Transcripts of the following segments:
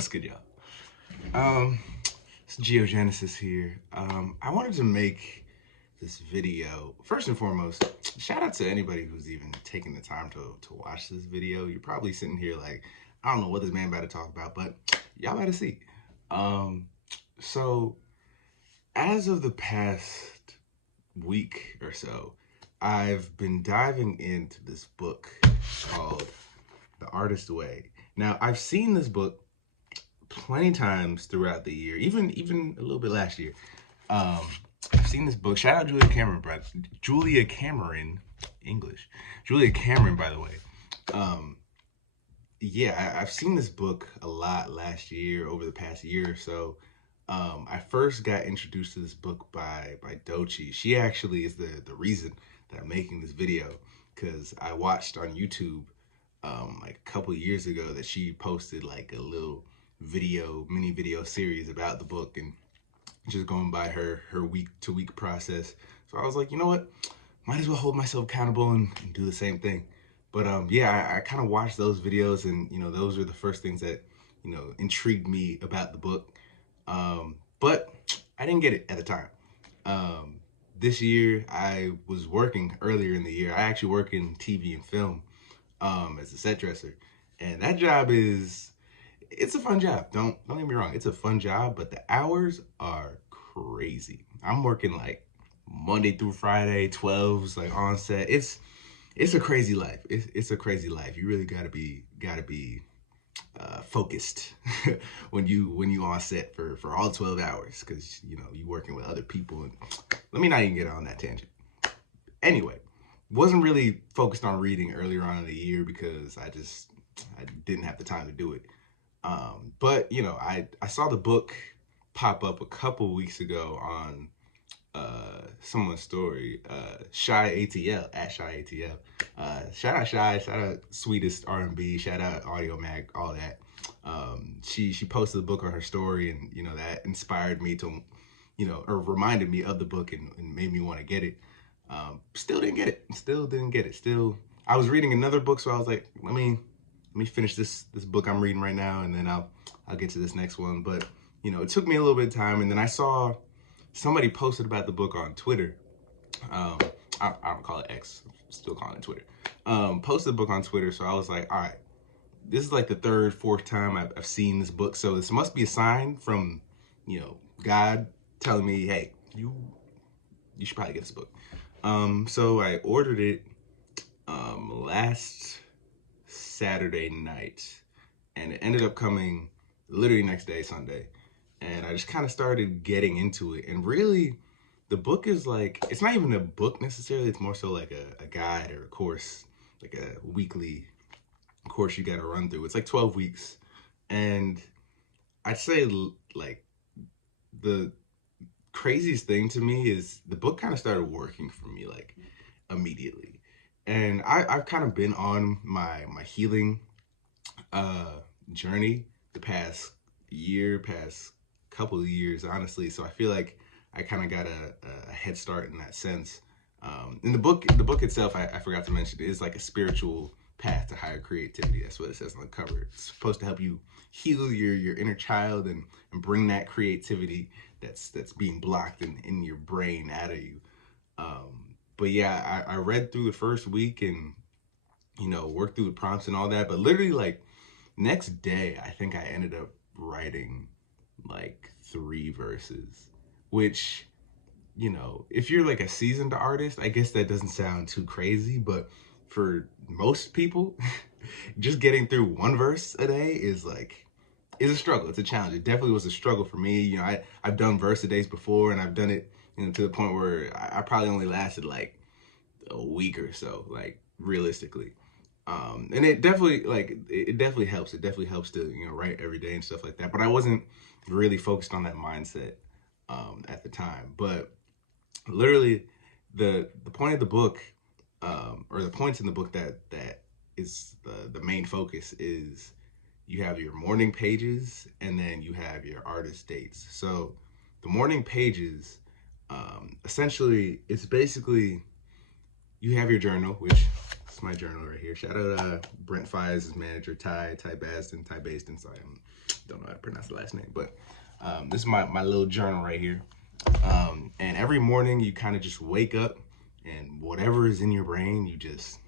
What's good, y'all? It's Geogenesis here. I wanted to make this video. First and foremost, shout out to anybody who's even taking the time to watch this video. You're probably sitting here like, I don't know what this man about to talk about, but y'all about to see. Um, so as of the past week or so, I've been diving into this book called The Artist Way. Now, I've seen this book plenty times throughout the year, even a little bit last year. Um, I've seen this book. Shout out Julia Cameron, bro. Julia Cameron, English. Julia Cameron, by the way. Um, yeah, I've seen this book a lot last year, over the past year or so. I first got introduced to this book by Dochi. She actually is the reason that I'm making this video, because I watched on YouTube like a couple years ago that she posted like a little mini video series about the book and just going by her week to week process. So I was like, you know what, might as well hold myself accountable and do the same thing. But yeah, I kind of watched those videos, and those are the first things that intrigued me about the book. But I didn't get it at the time. um, this year I was working earlier in the year. I actually work in TV and film as a set dresser, and that job it's a fun job. Don't get me wrong, it's a fun job, but the hours are crazy. I'm working like Monday through Friday, 12s, like on set. It's a crazy life. It's a crazy life. You really gotta be focused when you on set for all 12 hours, because you working with other people. And let me not even get on that tangent. Anyway, wasn't really focused on reading earlier on in the year because I didn't have the time to do it. But I saw the book pop up a couple weeks ago on someone's story, Shy ATL at Shy ATL. Shout out Shy, shout out Sweetest R&B, shout out Audio Mac, all that. She posted the book on her story, and that inspired me to, or reminded me of the book, and made me want to get it. Still didn't get it. Still didn't get it. Still, I was reading another book, so I was like, let me finish this book I'm reading right now, and then I'll get to this next one. But it took me a little bit of time, and then I saw somebody posted about the book on Twitter. Um, I don't call it X. I'm still calling it Twitter. Posted the book on Twitter, so I was like, all right, this is like the third, fourth time I've seen this book, so this must be a sign from God telling me, hey, you should probably get this book. So I ordered it last Saturday night, and it ended up coming literally next day, Sunday. And I just kind of started getting into it. And really, the book is like, it's not even a book necessarily, it's more so like a guide or a course, like a weekly course you got to run through. It's like 12 weeks. And I'd say like the craziest thing to me is the book kind of started working for me like immediately. And I've kind of been on my healing journey the past couple of years, honestly. So I feel like I kind of got a head start in that sense. In the book itself, I forgot to mention, is like a spiritual path to higher creativity. That's what it says on the cover. It's supposed to help you heal your inner child, and bring that creativity that's being blocked in your brain out of you. But yeah, I read through the first week, and worked through the prompts and all that. But literally, like, next day, I think I ended up writing like 3 verses, which, if you're like a seasoned artist, I guess that doesn't sound too crazy. But for most people, just getting through 1 verse a day is a struggle. It's a challenge. It definitely was a struggle for me. I've done verse a days before, and I've done it to the point where I probably only lasted like a week or so, like, realistically. And it definitely, like, it definitely helps. It definitely helps to write every day and stuff like that. But I wasn't really focused on that mindset at the time. But literally, the point of the book, or the points in the book that is the main focus, is you have your morning pages, and then you have your artist dates. So the morning pages, essentially, it's basically, you have your journal, which is That's my journal right here. Shout out Brent Fies' manager, Ty Basden. Sorry, I don't know how to pronounce the last name, but this is my little journal right here. And every morning you kind of just wake up, and whatever is in your brain, you just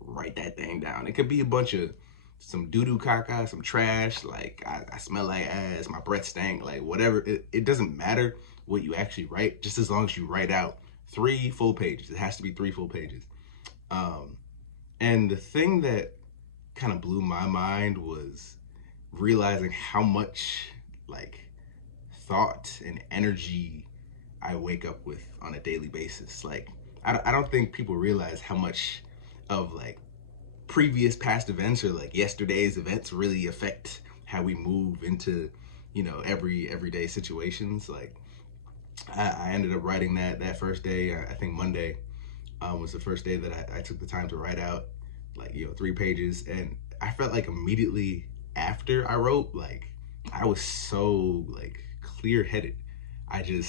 write that thing down. It could be a bunch of some doo-doo caca, some trash, like I smell like ass, my breath stank, like whatever. It doesn't matter what you actually write, just as long as you write out 3 full pages. It has to be 3 full pages. And the thing that kind of blew my mind was realizing how much like thought and energy I wake up with on a daily basis. Like, I don't think people realize how much of like previous past events or like yesterday's events really affect how we move into, you know, everyday situations. Like, I ended up writing that first day. I think Monday was the first day that I took the time to write out like, you know, 3 pages, and I felt like immediately after I wrote, like I was so like clear-headed. I didn't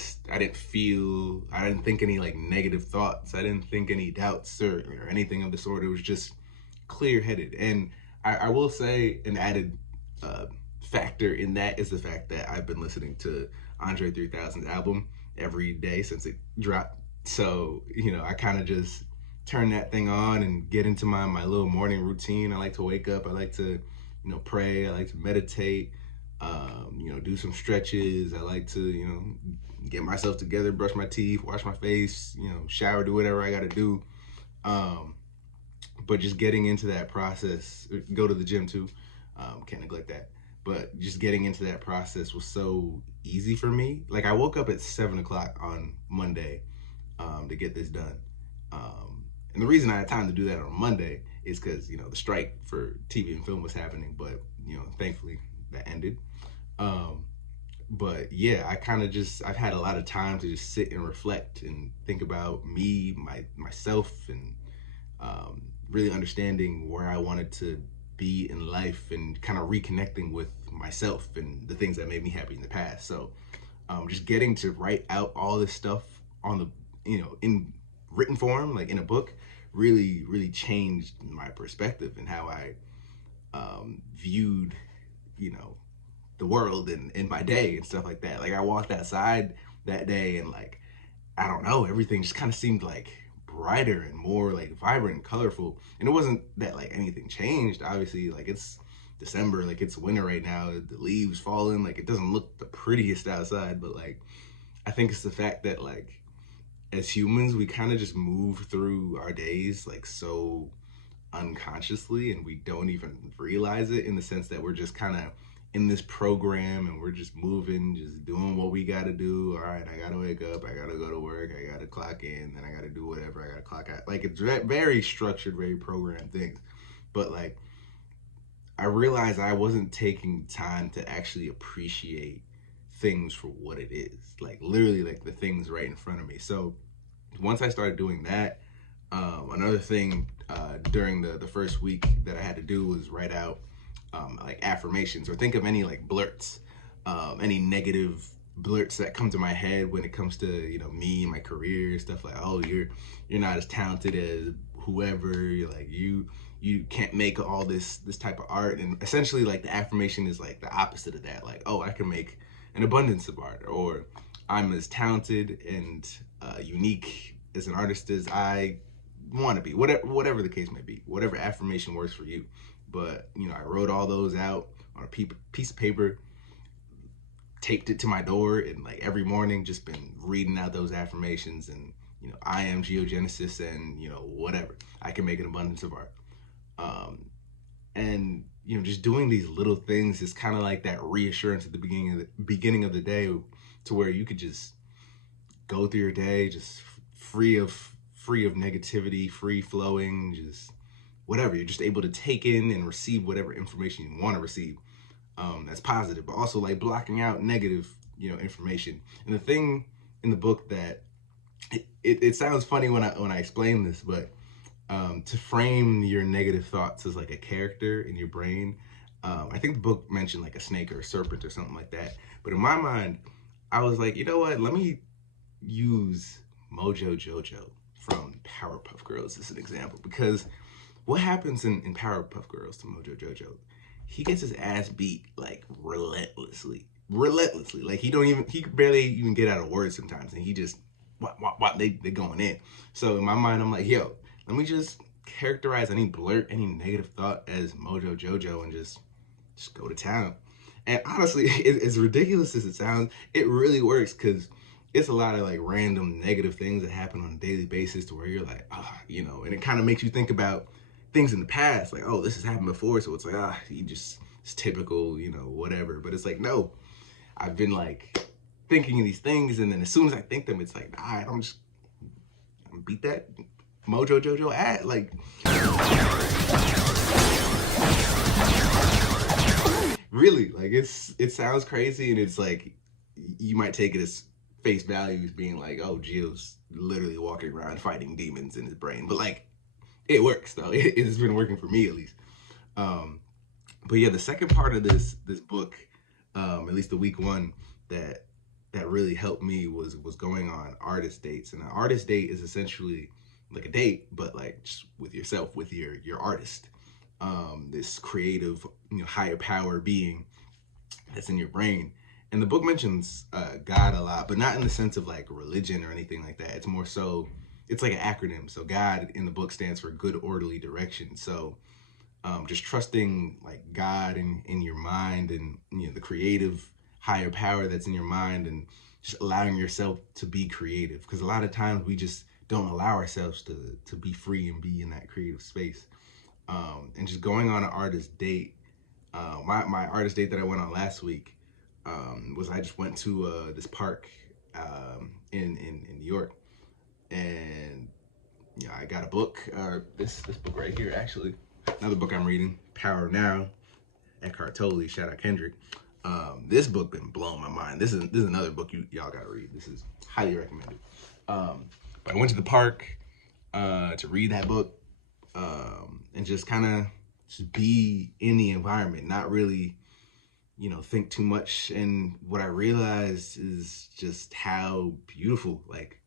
think any like negative thoughts. I didn't think any doubts or anything of the sort. It was just clear-headed. And I will say an added uh, factor in that is the fact that I've been listening to Andre 3000's album every day since it dropped. So, you know, I kind of just turn that thing on and get into my little morning routine. I like to wake up. I like to, you know, pray. I like to meditate. You know, do some stretches. I like to, you know, get myself together, brush my teeth, wash my face, you know, shower, do whatever I got to do. But just getting into that process, go to the gym too. Can't neglect that. But just getting into that process was so easy for me. Like, I woke up at 7 o'clock on Monday to get this done. And the reason I had time to do that on Monday is because, you know, the strike for TV and film was happening, but, you know, thankfully that ended. But yeah, I've had a lot of time to just sit and reflect and think about me, myself, and really understanding where I wanted to be in life and kind of reconnecting with myself and the things that made me happy in the past. So just getting to write out all this stuff on the, you know, in written form, like in a book, really changed my perspective and how I viewed, you know, the world and my day and stuff like that. Like, I walked outside that day and like, I don't know, everything just kind of seemed like brighter and more like vibrant and colorful. And it wasn't that like anything changed. Obviously, like, it's December, like it's winter right now, the leaves falling, like it doesn't look the prettiest outside, but like I think it's the fact that like as humans we kind of just move through our days like so unconsciously, and we don't even realize it, in the sense that we're just kind of in this program and we're just moving, just doing what we got to do. All right, I got to wake up, I got to go to work, I got to clock in, then I got to do whatever, I got to clock out. Like, it's very structured, very programmed things. But like, I realized I wasn't taking time to actually appreciate things for what it is, like literally like the things right in front of me. So once I started doing that, another thing during the first week that I had to do was write out like affirmations, or think of any like blurts, any negative blurts that come to my head when it comes to, you know, me, my career, stuff like, oh, you're not as talented as whoever, you're like, you can't make all this type of art. And essentially, like, the affirmation is like the opposite of that. Like, oh, I can make an abundance of art, or I'm as talented and unique as an artist as I want to be. Whatever the case may be, whatever affirmation works for you. But, you know, I wrote all those out on a piece of paper, taped it to my door, and like every morning just been reading out those affirmations. And, you know, I am geogenesis, and, you know, whatever, I can make an abundance of art. And, you know, just doing these little things is kind of like that reassurance at the beginning of the day, to where you could just go through your day just free of negativity, free flowing, just whatever. You're just able to take in and receive whatever information you want to receive. That's positive, but also like blocking out negative, you know, information. And the thing in the book that it sounds funny when I explain this, but to frame your negative thoughts as like a character in your brain, I think the book mentioned like a snake or a serpent or something like that. But in my mind, I was like, you know what? Let me use Mojo Jojo from Powerpuff Girls as an example, because what happens in Powerpuff Girls to Mojo Jojo? He gets his ass beat like relentlessly. Like he could barely even get out a word sometimes, and he just they going in. So in my mind, I'm like, yo, let me just characterize any blurt, any negative thought as Mojo Jojo, and just go to town. And honestly, as ridiculous as it sounds, it really works because it's a lot of like random negative things that happen on a daily basis to where you're like, and it kind of makes you think about things in the past, like, oh, this has happened before, so it's like, you just it's typical, whatever. But it's like, no, I've been like thinking of these things, and then as soon as I think them, it's like, all right, I'm gonna beat that Mojo Jojo ad, like. Really, like it sounds crazy, and it's like you might take it as face value as being like, oh, Gio's literally walking around fighting demons in his brain, but like it works though. It's been working for me at least. Um, but yeah, the second part of this book, at least the week one that really helped me was going on artist dates, and an artist date is essentially like a date, but like just with yourself, with your artist, this creative, higher power being that's in your brain. And the book mentions God a lot, but not in the sense of like religion or anything like that. It's more so, it's like an acronym. So God in the book stands for good orderly direction. So just trusting like God in your mind, and the creative higher power that's in your mind, and just allowing yourself to be creative, because a lot of times we just don't allow ourselves to be free and be in that creative space. And just going on an artist date. My artist date that I went on last week was I just went to this park in New York, and I got a book. This book right here, actually, another book I'm reading, Power Now, Eckhart Tolle. Shout out Kendrick. This book been blowing my mind. This is another book y'all gotta read. This is highly recommended. But I went to the park to read that book, and just kind of just be in the environment, not really, think too much. And what I realized is just how beautiful like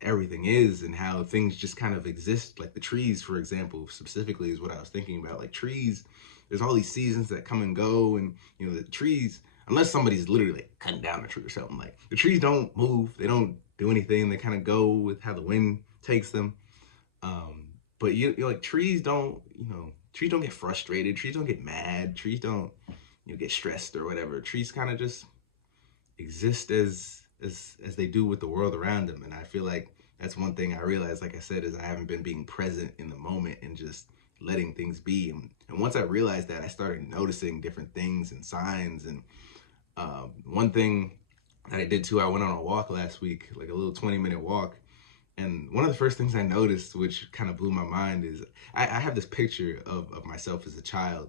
everything is, and how things just kind of exist. Like the trees, for example, specifically is what I was thinking about. Like trees, there's all these seasons that come and go, and the trees, unless somebody's literally like cutting down a tree or something, like the trees don't move, they don't do anything, they kind of go with how the wind takes them. But like trees don't, trees don't get frustrated, trees don't get mad, trees don't, get stressed or whatever. Trees kind of just exist as they do with the world around them. And I feel like that's one thing I realized, like I said, is I haven't been being present in the moment and just letting things be. And once I realized that, I started noticing different things and signs. And one thing that I did too, I went on a walk last week, like a little 20-minute walk. And one of the first things I noticed, which kind of blew my mind, is I have this picture of myself as a child,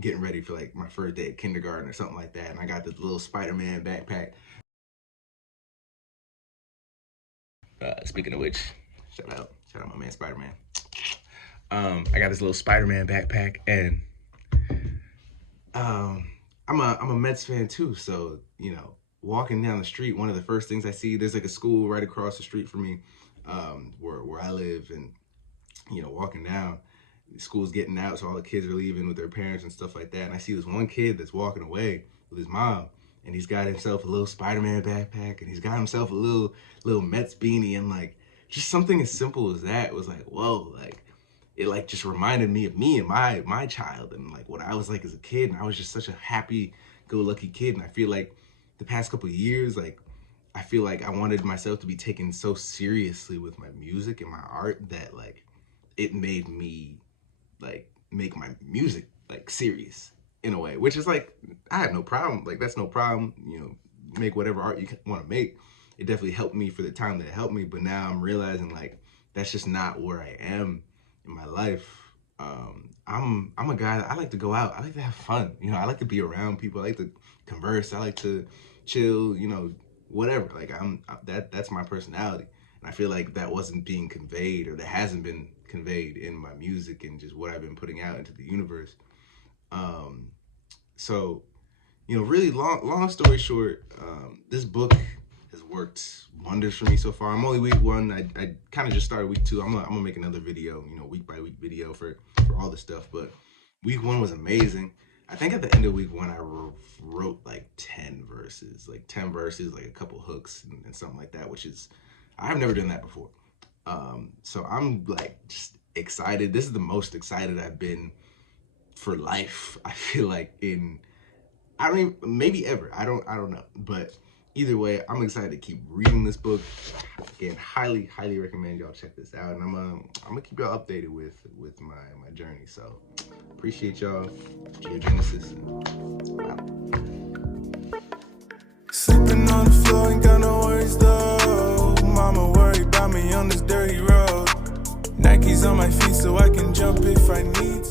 getting ready for like my first day at kindergarten or something like that. And I got this little Spider-Man backpack. Speaking of which, shout out my man Spider-Man. I got this little Spider-Man backpack, and I'm a Mets fan too. So walking down the street, one of the first things I see, there's like a school right across the street from me, where I live, and walking down, the school's getting out, so all the kids are leaving with their parents and stuff like that. And I see this one kid that's walking away with his mom, and he's got himself a little Spider-Man backpack, and he's got himself a little Mets beanie, and like just something as simple as that was like, whoa, like it like just reminded me of me and my child, and like what I was like as a kid. And I was just such a happy go lucky kid. And I feel like the past couple of years, like I feel like I wanted myself to be taken so seriously with my music and my art that like it made me like make my music like serious in a way, which is like I have no problem, like that's no problem, make whatever art you want to make. It definitely helped me for the time that it helped me, but now I'm realizing like that's just not where I am in my life. I'm a guy that I like to go out, I like to have fun, I like to be around people, I like to converse, I like to chill, whatever. Like that's my personality. And I feel like that wasn't being conveyed, or that hasn't been conveyed in my music and just what I've been putting out into the universe. So, really long story short, this book has worked wonders for me so far. I'm only week 1. I kind of just started week 2. I'm gonna make another video, you know, week by week video for all the stuff. But week 1 was amazing. I think at the end of week 1, I wrote like 10 verses, like a couple hooks and something like that, which is, I've never done that before. So I'm like just excited. This is the most excited I've been for life, I feel like, I don't even, maybe ever. I don't know. But either way, I'm excited to keep reading this book. Again, highly recommend y'all check this out. And I'm gonna keep y'all updated with my journey. So appreciate y'all. Geogenesis. Wow. Sleeping on the floor, ain't got no worries though. Mama worried about me on this dirty road. Nike's on my feet so I can jump if I need to.